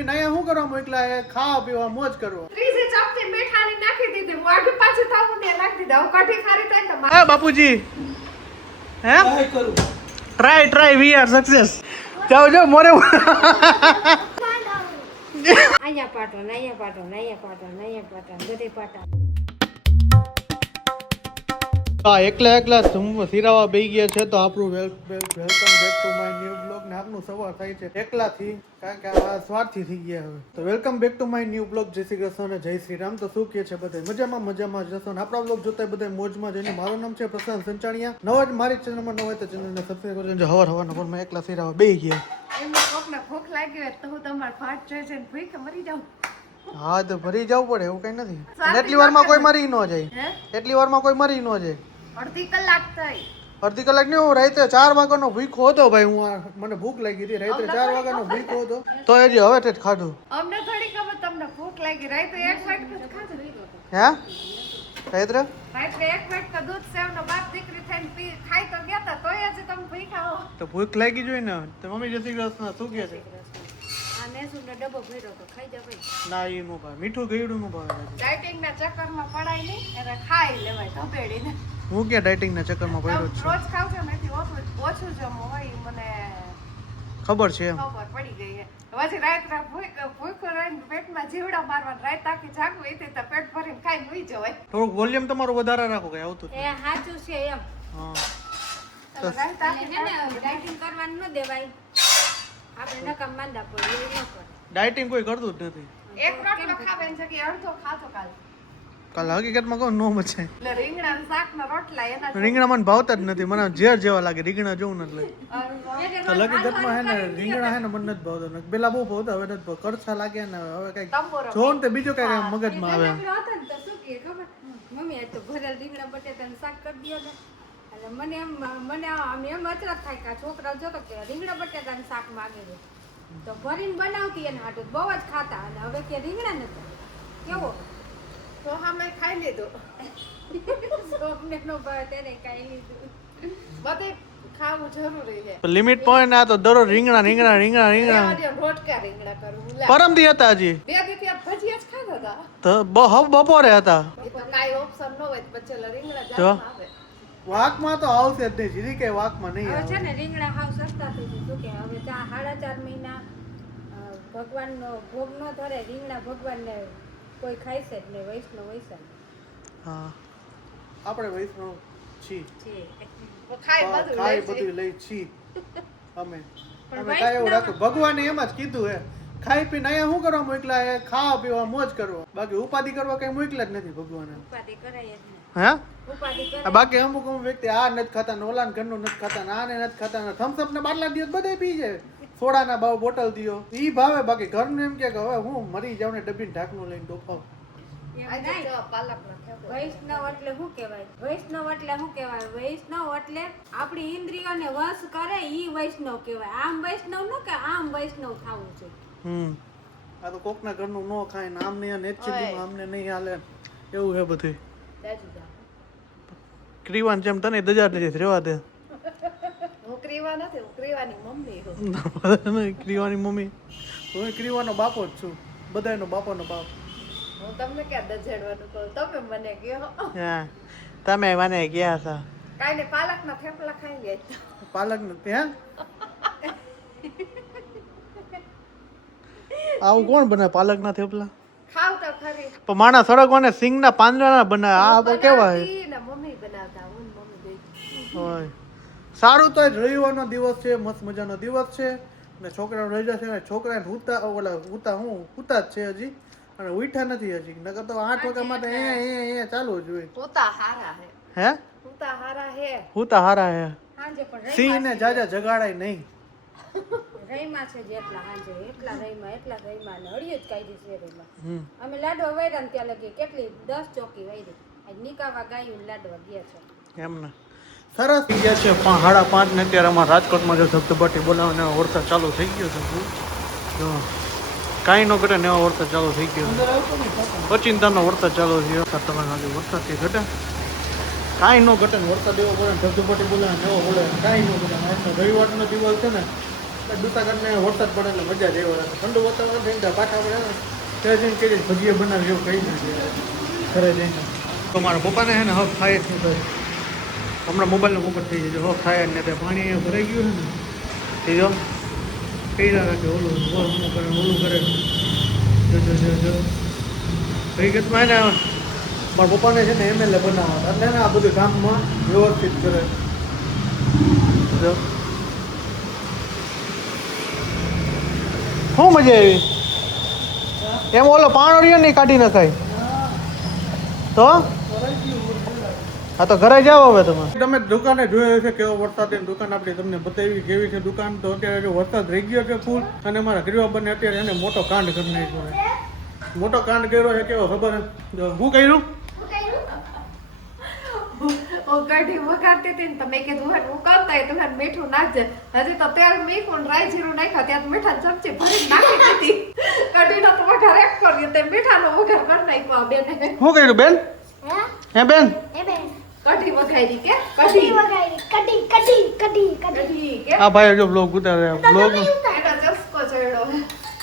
નયા શું કરવા મોકલા હે? ખાવા પીવા મોજ કરવા. ત્રીજી ચપટી મીઠાની નાખી દીધી. હું આગળ પાછી થાઉં ને નાખી દીધા. હું કાઠી ખારી થાય ને હા બાપુજી હે ટ્રાય વી આર સક્સેસ. જાઓ જાઓ મોરે. અહીંયા પાટો નયા પાટો બધે પાટા. હા એકલા સિરાવા બેસી ગયા છે તો આપણું welcome back to my new blog ને આપનું સવાર થાય છે એકલાથી કારણ કે આ સ્વાર્થી થઈ ગયા હવે. તો welcome back to my new blog. જય શ્રી કૃષ્ણ અને જય શ્રી રામ. તો શું કહે છે બધા મજામાં જશો ને આપણા બ્લોગ જોતા બધા મોજમાં જઈને. મારું નામ છે પ્રશાંત સંચાણિયા. નવા જ મારી ચેનલમાં નવા હોય તો ચેનલને સબસ્ક્રાઇબ કરજો. હવારના પોરમાં એકલા સિરાવા બેસી ગયા. એમને કોકને ભૂખ લાગી હોય તો હું તમાર ફાટ જોઈ જઈને ભૂખ મરી જાઉં. હા તો ભરી જવું પડે એવું કઈ નથી. એટલી વારમાં કોઈ મરી ન જાય. એટલી વારમાં કોઈ મરી ન જાય. અડધી કલાક થઈ. અડધી કલાક નહીં. હું રાતે 4 વાગ્યાનો ભૂખો હતો ભાઈ. હું મને ભૂખ લાગી હતી રાતે 4 વાગ્યાનો ભૂખો હતો તો હજી હવે જ ખાધું. અમને થોડી ખબર તમને ભૂખ લાગી. રાતે એક વાટકો ખાધું. હે રાત્રે એક વાટકો દૂધ સેવ નો બાપ દીકરી થઈને પી ખાઈ તો ગયા તા તોય હજી તમે ભૂખ્યા હો. તો ભૂખ લાગી જોઈ ને. તો મમ્મી જય શ્રી કૃષ્ણ શું કહે છે? આ નેસુનો ડબ્બો ભર્યો તો ખાઈ જા ભાઈ. ના એ નો ભાવે મીઠું ગયડું નો ભાવે. ડાયટિંગ ના ચક્કરમાં પડાય નહીં એટલે ખાઈ લેવાય ધબેડીને. હું ક્યાં ડાયટિંગ ના ચક્કરમાં પડ્યો છું. રોજ ખાવ છો મેથી ઓછું જમો હોય મને ખબર છે એમ. ખબર પડી ગઈ છે. પછી રાત ભૂખ રહીને પેટમાં જીવડા મારવા રાત આખી જાગવું એ તો પેટ ભરીને ખાઈને સુઈ જવાય. થોડુંક વોલ્યુમ તમારું વધારે રાખો કઈ આવતું એ સાચું છે એમ. હા તો રાત આખી ડાયટિંગ કરવાનું ન દેવાય. આપણે નકામ માંદા પડે એવું ન કરે. ડાયટિંગ કોઈ કરતું જ નથી. એક રોટલો ખાવે ને જગ્યાએ અડધો ખાતો કાલ હકીકતમાં કહું નો મચે. એટલે રીંગણા ને શાક ના રોટલા એના રીંગણા મને ભાવતા જ નથી. મને ઝેર જેવા લાગે રીંગણા જોવું નથી. તો હકીકતમાં હે ને રીંગણા હે ને મને નથી ભાવતા. પેલા બહુ ભાવતા હવે નથી ભાવતા. કરછા લાગે ને હવે કઈક જો ને બીજું કઈ મગજમાં આવે. મમ્મી આ તો ભરેલ રીંગણા બટેટાનું શાક કરી દયો ને એટલે મને એમ અચરજ થાય કે છોકરા જોતો કે રીંગણા બટેટાનું શાક માંગે છે તો ભરીને બનાવતી એને હાટું બહુ જ ખાતા અને હવે કે રીંગણા નતા કેવો તો અમે ખાઈ લીધું. સોમને નો ભાવે તેને ખાઈ લીધું. બધે ખાવું જરૂરી છે. લિમિટ પોઈન્ટ આ તો દરરોજ રીંગણા રોટકા રીંગણા કરું. પરમથી હતા હજી બે દીથી ભજીયા જ ખાતા હતા તો બપોરે હતા. એ તો કાઈ ઓપ્શન ન હોય પછી રીંગણા જો આવે. વાકમાં તો આવશે જ નહીં. જીરી કઈ વાકમાં નહીં હવે આવે. છે ને રીંગણા હાવ સસ્તા થઈ ગયા. શું કે હવે 4.5 મહિના ભગવાનનો ભોગ ન ધરે રીંગણા ભગવાનને કોઈ ખાય છે જ નહીં. વૈષ્ણવ વૈષ્ણવ હા આપણે વૈષ્ણવ છી ખાય બધું લઈ છી અમે કાંઈ એવું રાખો. ભગવાને એમ જ કીધું હે ખાઈ પીને અહીંયા શું કરવા મોકલા હે? ખાવા પીવા મોજ કરવા. બાકી ઉપાધિ કરવા કઈ મોકલા જ નથી ભગવાને. ઉપાધિ કરાય જ નહીં. હે ઉપાધિ બાકી અમુક વ્યક્તિ આ નથી ખાતા ને ઓલા ઘરનું નથી ખાતા ને આને નથી ખાતા ને થમ્સઅપ ને બાટલા દિયો બધા પી જાય. સોડાના ભાવ બોટલ દિયો ઈ ભાવે. બાકી ઘરનું એમ કે હવે હું મરી જાઉં ને ડબ્બીને ઢાંકણું લઈને ડોફાવ. વૈષ્ણવ એટલે શું કહેવાય? વૈષ્ણવ એટલે આપણી ઇન્દ્રિયોને વશ કરે ઈ વૈષ્ણવ કહેવાય. આમ વૈષ્ણવ ન કે આમ વૈષ્ણવ ખાવું છે. આ તો કોકના ઘરનું નો ખાય ને આમ નહીં નેચરલી આમને નહીં હાલે એવું હે બધું. ક્રીવાન જેમ તને દજા દે રેવા દે. હું ક્રીવા નથી. હું ક્રીવાની મમ્મી છું. ક્રીવાની મમ્મી. હું ક્રીવાનો બાપો જ છું. બધાયનો બાપાનો બાપ. હું તમને ક્યાં દજાડવાનું કહું? તમે મને કહો. હા તમે મને ગયા છો. કાઈ ને પાલકના થેપલા ખાઈ લે. પાલક ને ત્યાં આવું કોણ બનાવે પાલકના થેપલા? ખાવ તો ખરી. પણ માણા સડકવાને સિંગના પાંદડાના બનાવે. આ તો કેવા હે? મમ્મી બનાવતા. હું મમ્મી દઈ. હોય સારું. તો રવિવારનો દિવસ છે. મસ્ત મજાનો દિવસ છે ને છોકરાઓ રજા છે ને છોકરાને હુતા જ છે હજી અને ઉઠ્યા નથી હજી. નકર તો 8 વાગ્યામાં તો એ ચાલુ જ હોય. હુતા હારા હે. હે હુતા હારા હે. હાંજે પણ સિંહ ને જાજા જગાડાય નહીં. રઈમાં છે જેટલા હાંજે એટલા રઈમાં ને અડિયો જ કાઢી છે રઈમાં. અમે લાડવા વૈરાન ત્યાં લગી કેટલી 10 ચોકી વૈરી. આજ નિકાવા ગાયું લાડવા ગયા છે એમ ને. સરસ થઈ ગયા છે 5:30 ને. અત્યારે અમારા રાજકોટમાં જો ધબધબાટી બોલાવવાનો વરસાદ ચાલુ થઈ ગયો છે. જો કાંઈ ન ઘટે ને એવો વરસાદ ચાલુ થઈ ગયો. ઓચિંતાનો વરસાદ ચાલુ થયો. તમે વરસાદથી ઘટે કાંઈ ન ઘટે ને વરસાદ એવો પડે ધબધબાટી બોલાવે ને એવો પડે કાંઈ ન ઘટે. રવિવારનો દિવસ છે ને દૂતાગઢને વરસાદ પડે એટલે મજા જ એવો રાખે ઠંડુ વાતાવરણ થઈને ત્યાં પાછા આપણે ત્યાં જઈને કહીએ ભજીયા બનાવી એવું કહી નાખીએ ઘરે જઈને તો મારા પપ્પાને છે ને હક થાય જ નહીં હમણાં મોબાઈલનો મુકટ થઈ જાય હક થાય જ ને ત્યાં પાણી અહીંયા ભરાઈ ગયું છે ને એ જો કહી રહ્યા કે ઓલું કરે ઓલું કરે જો હકીકતમાં એને મારા પપ્પાને છે ને MLA બનાવવા એટલે ને આ બધું કામમાં વ્યવસ્થિત કરે જો શું મજા આવી એમ ઓલો પાણોરિયો નહીં કાઢી નખાય તો હા તો ઘરે જાઓ હવે તમે દુકાને જોયો છે કેવો વરસાદ દુકાન આપણી તમને બતાવી કેવી છે દુકાન તો અત્યારે જો વરસાદ રહી ગયો છે ફૂલ અને મારા ગરીબાબને અત્યારે એને મોટો કાંડ કરી નાખ્યો છે મોટો કાંડ કર્યો છે કેવો ખબર હું કર્યું કઢી વઘારતી હતી ને તો મેં કીધું હું કરતા તો મીઠું નાખજે હજી તો તેલ મીઠું રાઈ જીરું નાખ્યા ત્યાં મીઠા ચમચી ભરી નાખી દીધી કઢીનો તો વઘાર એક કર્યો તે મીઠાનો વઘાર કરી નાખ્યો બેન શું કર્યું બેન હે બેન કઢી વઘારી કે કઢી કે આ ભાઈ જો બ્લોગ ઉતારે બ્લોગ એનો ચસ્કો ચડ્યો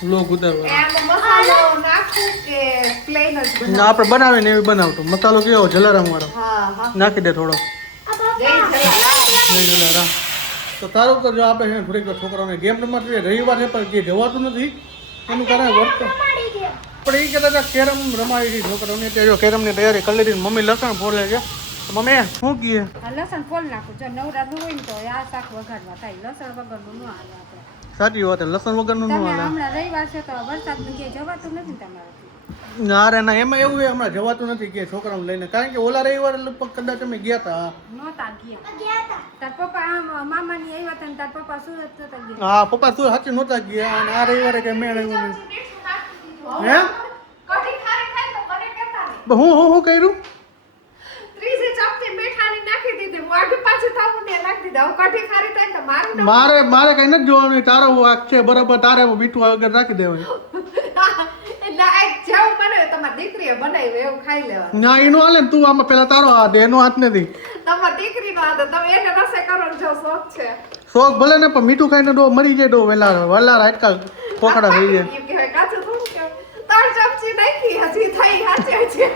બ્લોગ ઉતારવા એમ મસાલો નાખું કે પ્લેન જ બનાવું આપણે બનાવીને એવી બનાવતો મસાલો કેવો જલારામ વાળો હા નાખી દે થોડો જય જલારામ તો તારું તો જો આપણે છે થોડીક છોકરાઓને ગેમ રમવા રવિવાર છે પણ જે જવાતું નથી એનું કારણ વર્ક પણ એ કહેતા હતા કેરમ રમાવી હતી છોકરાઓને તે જો કેરમની તૈયારી કરી લીધી મમ્મી લસણ ફોલે છે મમ્મી શું કહે લસણ ફોલ નાખું જો નવરાનું હોય ને તો આ શાક વઘારવા થાય લસણ વગરનું ન હાલે આપણે સાચી વાત લસણ વગરનું ન તમે હાલે હમણાં રવિવાર છે તો વરસાદનું ક્યાંય જવાતું નથી ને તમારાથી ના રે ના એમાં એવું હમણાં જવાતું નથી કે છોકરાઓને લઈને કારણ કે ઓલા રવિવારે લગભગ કદાચ અમે ગયા હતા નહોતા ગયા તાર પપ્પા આમ મામાની આવ્યા હતા ને તાર પપ્પા સુરત નતા ગયા હા પપ્પા શું સાચી નહોતા ગયા અને આ રવિવારે કઈ મેળ આવ્યું નહીં હે કઢી ખારી થાય તો મને કહેતા નહીં હું કર્યું ત્રીજી ચમચી મીઠાની નાખી દીધી હું આગળ પાછી થાવું ને નાખી દીધા હું કઢી ખારી થાય તો મારું મારે કઈ નથી જોવાનું તારો વાક છે બરાબર તારે મીઠું વગર રાખી દેવાનું ના એક જેવું બનાવ્યું તમારી દીકરીએ બનાવ્યું એવું ખાઈ લેવાનું ના એનો હાલે ને તું આમાં પેલા તારો હાથ એનો હાથ નથી તમારી દીકરીનો હાથ તમે એને રસે કરો જો શોખ છે શોખ ભલે ને પણ મીઠું ખાઈને ડો મરી જાય ડો વેલા હાટકા પોકડા થઈ જાય એમ કહેવાય કાચું થોડું કહેવાય 3 ચમચી નાખી હજી થઈ હાચે છે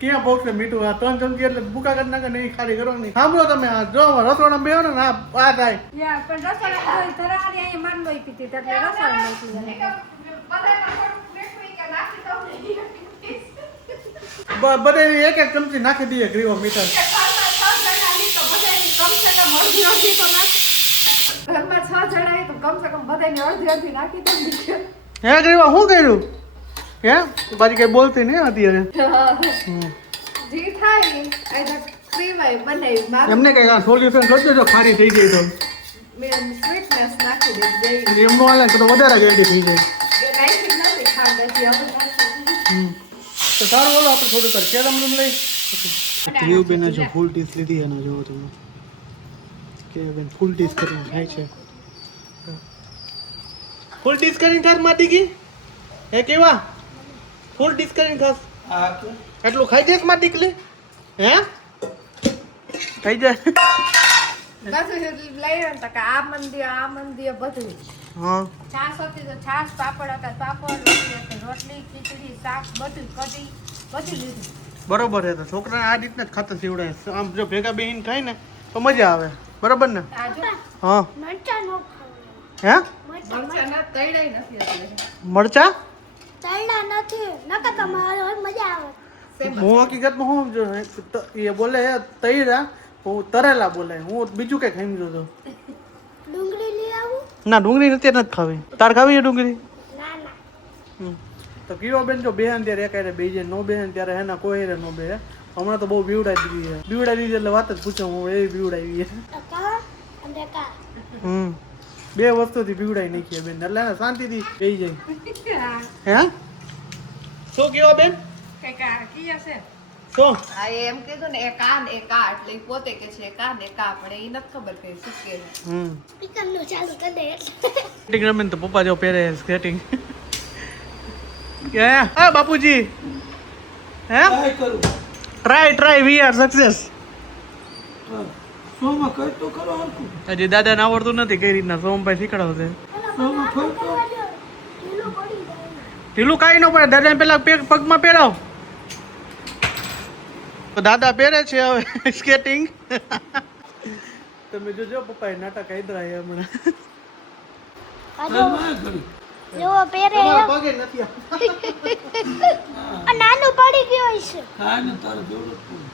ક્યાં પોકશે મીઠું આ 3 ચમચી એટલે ભૂકા કરી નાખે નહીં ખાલી કરો નહીં સાંભળો તમે આ જો રસોડામાં બેહો ને આ થાય યા પણ રસોડા કોઈ ધરારી અહીં માન લઈ પીતી એટલે રસોડા લઈ પીતી બધા એક ચમચી નાખી દઈએ ગ્રીવો મીઠા ઘરમાં 6 જણા તો કમ સે કમ બધાને અડધી નાખી દે હે ગ્રીવા શું કર્યું હે બાજી કઈ બોલતી નહીં અત્યારે જી થાય આઈધર ક્રીમાય બનાવી મારું એમને કઈ આ સોલ્યુશન કરજો જો ખારી થઈ ગઈ તો મેં સ્વીટનેસ નાખી દીધી એમનો હાલે તો વધારે રેડી થઈ જાય એ નાખી નથી ખાંડ હજી હવે તો સારું બોલો આપણે થોડું કર કેરમ રૂમ લઈ ક્રીવ બેને જો ફૂલ ટીસ લીધી એનો જોવો તમે કે બેન ફૂલ ટીસ કરીને ખાય છે ફૂલ ટીસ કરીને ખાસ માટી ગઈ હે કેવા ફૂલ ટીસ કરીને ખાસ એટલું ખાઈ જઈશ માટી દીકલી હે થઈ જાય બસ લઈ તો કે આ મંદિર બધું હા છાશ હતી તો છાશ પાપડ હતા પાપડ રોટલી ખીચડી શાક બધું કઢી બધું લીધું બરોબર છે તો છોકરાને આ રીતના જ ખાતા સીવડાય આમ જો ભેગા બેહીને ખાય ને તો મજા આવે બરોબર ને આ જો હા મરચા નો હે મરચા ના તળાઈ નથી એટલે મરચા તળના નથી નકર તમારે મજા આવે હું હકીકતમાં હું જો એ બોલે તૈરા હું તરેલા બોલે હું બીજું કઈ ખાઈ જો ડુંગળી લઈ આવું ના ડુંગળી નથી ખાવી તાર ખાવી છે ડુંગળી ના ના તો કીવા બેન જો બેહન ત્યારે એકારે બે જાય નો બેહન ત્યારે એના કોઈ નો બે હમણાં તો બહુ બીવડાઈ દીધી છે બીવડાઈ દીધી એટલે વાત જ પૂછો હું એવી બીવડાવી છે કા અને કા બે વસ્તુથી બીવડાઈ નાખીએ બેન એટલે એને શાંતિથી બેહી જાય હે શું કેવા બેન કઈક આ કી હશે શું આ એમ કીધું ને એક આ ને એક આ એટલે ઈ પોતે કે છે એક આ ને એક આ પણ એ નથી ખબર કે શું કે સ્પીકર નું ચાલુ કરી દે સ્કેટિંગ રમે તો પપ્પા જો પહેરે સ્કેટિંગ કે હા બાપુજી હે ટ્રાય વી આર સક્સેસ સોમાં કઈ તો કરો હરખું. હજી દાદાને આવડતું નથી કઈ રીતના સોમભાઈ શીખડાવશે. સોમાં ફરી તો ઢીલું પડી જાય. ઢીલું કાંઈ ન પડે, દાદાને પેલા પગમાં પહેરાવ. તો દાદા પહેરે છે હવે સ્કેટિંગ. તમે જોજો પપ્પાએ નાટક આદરા હમણાં. આ જો જેવો પહેરે તમારા પગે નથી આવતા. આ નાનું પડી ગયો છે. કાંઈ ને તારે જોડો જ પૂરું.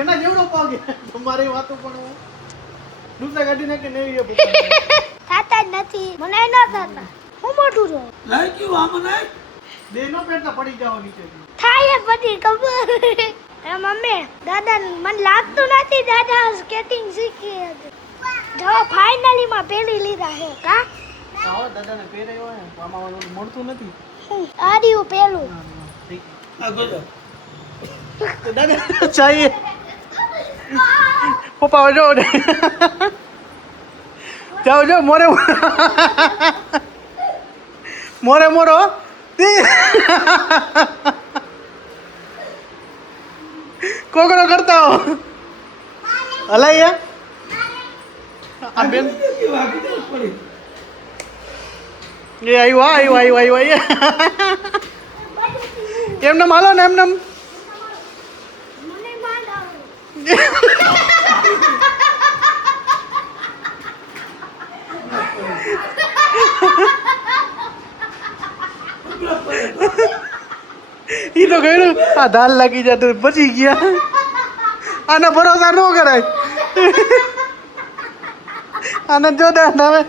એના જેવડો પગે તમારી વાતો પણ દૂસરા ગાડી નાખી નહીં પપ્પા. થાતા જ નથી મને ન થતા. હું મોટું છું. લાઈ ગયું આમાં નાખ. બે નો પેટલા પડી જાવ નીચે. થાય બધી ખબર. એ મમ્મી દાદા મને લાગતું નથી દાદા સ્કેટિંગ શીખી હતી. જો ફાઇનલી માં પહેરી લીધા છે કા આવો દાદાને પહેરાયો હે આમાં ઓલું મળતું નથી. આર્યું પેલું આ ગયો. તો દાદા ચાહીએ પપ્પા જો જાઓ જો મોરે મોરે મોરો કોકડો કરતા હો હલાઈ આ બેન વાગી દે પડી. એ આવ્યો એમને માલો ને એમને મને માંડ આવે. ઈ તો કહ્યું આ ધાલ લાગી જાય તો બચી ગયા. આના ભરોસા ન કરાય. આને જો દાંત આવે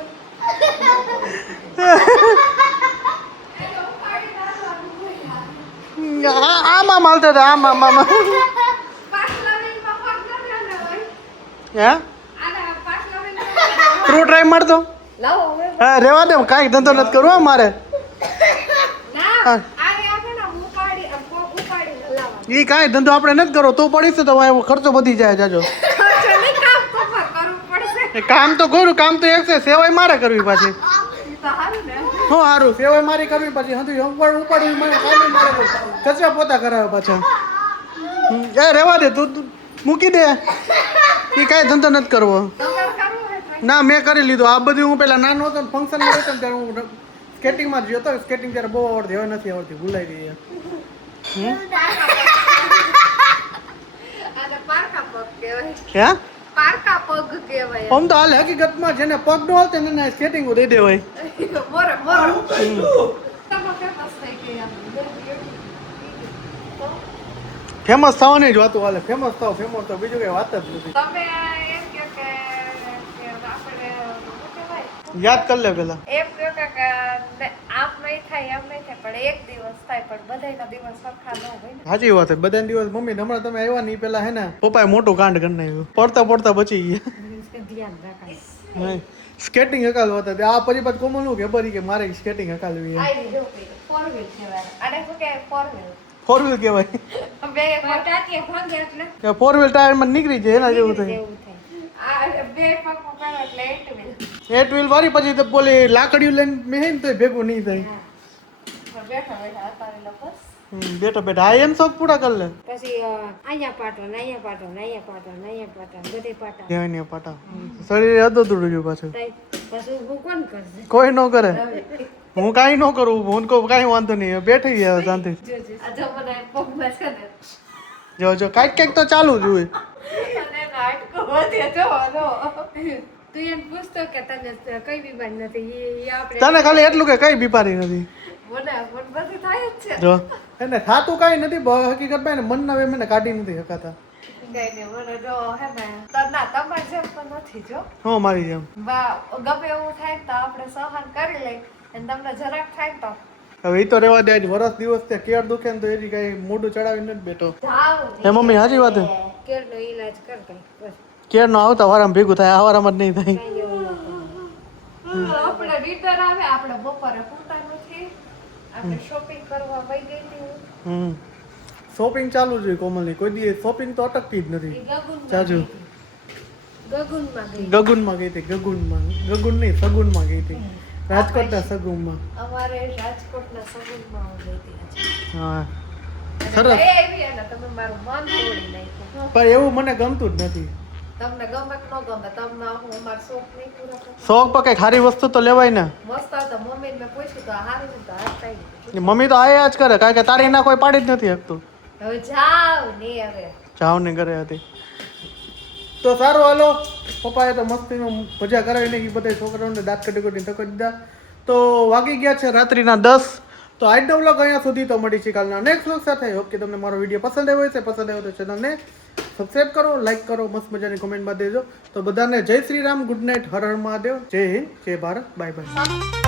આમાં માલતો હતો આમાં પાછલા વીકમાં પગ નથી હલાવાય. હે આના પાછલા વીકમાં તું ટ્રાય મારતો લાવો હવે. હા રેવા દે કાંઈ ધંધો નથી કરવો મારે. ના હા. આને આપણે ના ઉપાડી હલાવવાનું. એ કાંઈ ધંધો આપણે નથી કરવો તું પડીશ તો એવો ખર્ચો વધી જાય જાજો. ચલે કામ તો કરવું પડશે. એ કામ તો કરું કામ તો એક છે સેવાય મારે કરવી પાછી. ઈ તો હારું ને. હું સારું સેવાય મારી કરવી પછી હંધું ઉપાડવી મને કામ મારે કચરા પોતા કરાવે પાછા. એ રેવા દે તું મૂકી દે એ કાંઈ ધંધો નથી કરવો. તમારે કરવું હોય તો ના મેં કરી લીધું આ બધું હું પેલા નાનો હતો ફંક્શનમાં હતો ને ત્યારે હું સ્કેટિંગમાં જ હતો સ્કેટિંગ ત્યારે બહુ આવડતી હવે નથી આવડતી ભૂલાઈ ગઈ. આને પારકા પગ કહેવાય. હે પારકા પગ કહેવાય. આમ તો હાલ હકીકતમાં જેને પગ નો હાલતે ને સ્કેટિંગ દઈ દેવાય. મોરે મોરે. તમે ફેમસ થઈ ગયા. ફેમસ થવાની જ વાતો હાલે ફેમસ થાવ બીજું કઈ વાત જ નથી. તમે એમ કહો કે આપણે શું કહેવાય? યાદ કર લે પેલા. એમ કહો કે આમ નહીં થાય એમ નહીં થાય પણ એક દિવસ થાય પણ બધાયના દિવસ સરખા ન હોય ને. સાચી વાત છે બધાને દિવસ મમ્મી હમણાં તમે આવ્યા નહીં પેલા હે ને પપ્પાએ મોટું કાંડ કરી નાખ્યું પડતા બચી ગયા. ધ્યાન રખાય. સ્કેટિંગ હકાલવા હતા આ પછી પાછું કોમલ નું ખબર કે મારે સ્કેટિંગ હકાલવી આઈ જો ફોર વ્હીલ કહેવાય. આને શું કહેવાય? Four wheel. ફોર વ્હીલ કહેવાય. બે ટાટીએ ભાંગે એટલે ફોર વ્હીલ ટાયર માં નીકળી જાય એના જેવું થાય. એવું થાય. આ બે પગમાં કરો એટલે એટ વ્હીલ. એટ વ્હીલ વાળી પછી તો બોલી લાકડીયું લઈને મેં તો ભેગું નહીં થાય. પણ બેઠા બેઠા અતારે લોકો બેઠા આ એમ શોખ પૂરા કરી લે. પછી અહીંયા પાટો ને અહીંયા પાટો ને અહીંયા પાટો ને અહીંયા પાટા ને બધે પાટા. ત્યાં પાટા શરીર અદોદું ગયું પાછું પછી ઊભું કોણ કરશે? કોઈ ન કરે હું કાંઈ ન કરું હું કહું કાંઈ વાંધો નહીં બેઠી ગયા શાંતિ. આ જો મને પગમાં છે ને જો કાંઈક તો ચાલુ જ હોય. અને નાટકો વધે જો તું એમ પૂછતો કે તને કઈ બીમારી નથી એ આપણે તને ખાલી એટલું કે કઈ બીમારી નથી. મને બધું થાય જ છે. જો એને થાતું કાંઈ નથી હકીકત ને મન ના મને કાઢી નથી શકાતા. કઈ ને મને જો હે ને તના તમારે જેમ તો નથી જો હું મારી જેમ ગમે એવું થાય ને તો આપણે સહન કરી લઈ અને તમને જરાક થાય ને તો હવે એ તો રેવા દે વરસ દિવસ તે કેર દુખે ને તો એની કઈ મોઢું ચડાવી નથી બેઠો. જાવ હે મમ્મી સાચી વાત હે કેરનો ઈલાજ કરતા બસ કેર નો આવતા વારામાં ભેગું થાય આવારામાં જ નહીં થાય. કઈ એવું ન કરે. આપણે રીટર આવે આપણે બપોરે પૂરતા નથી આપણે શોપિંગ કરવા વઈ ગઈ હતી શોપિંગ ચાલુ જ હોય કોમલની કોઈ દી શોપિંગ તો અટકતી જ નથી. જાજુ ગગુનમાં ગઈ હતી ગગુન નહીં સગુનમાં ગઈ હતી રાજકોટના સગુનમાં. અમારે રાજકોટના સગુનમાં ગઈ હતી હા સરસ. તમે મારું મન તોડી નાખ્યું. પણ એવું મને ગમતું જ નથી. તમને ગમે કે ન ગમે તમને હું અમારો શોખ નહીં પૂરો કરો શોખ પર કઈ ખારી વસ્તુ તો લેવાય ને મસ્ત હતા મમ્મીને મેં પૂછ્યું તો હારું ને તો હાથ કાઢી મમ્મી તો આયા જ કરે કારણ કે તારી ના કોઈ પાડી જ નથી શકતું હવે જાવ ને હવે જાવ ને ઘરે હતી તો સારું હાલો પપ્પાએ તો મસ્તીનો મજા કરાવી નાખી બધા છોકરાઓને દાંત કટી કટી ટકો દીધા તો વાગી ગયા છે રાત્રિના 10 તો આજનો વ્લોગ અહીંયા સુધી તો મળી છે કાલના નેક્સ્ટ વ્લોગ સાથે હોપ કે તમને મારો વિડીયો પસંદ આવ્યો હશે પસંદ આવ્યો તો ચેનલને સબસ્ક્રાઇબ કરો લાઈક કરો મસ્ત મજાની કોમેન્ટમાં દેજો તો બધાને જય શ્રી રામ ગુડ નાઇટ હર હર મહાદેવ જય હિન્દ જય ભારત બાય બાય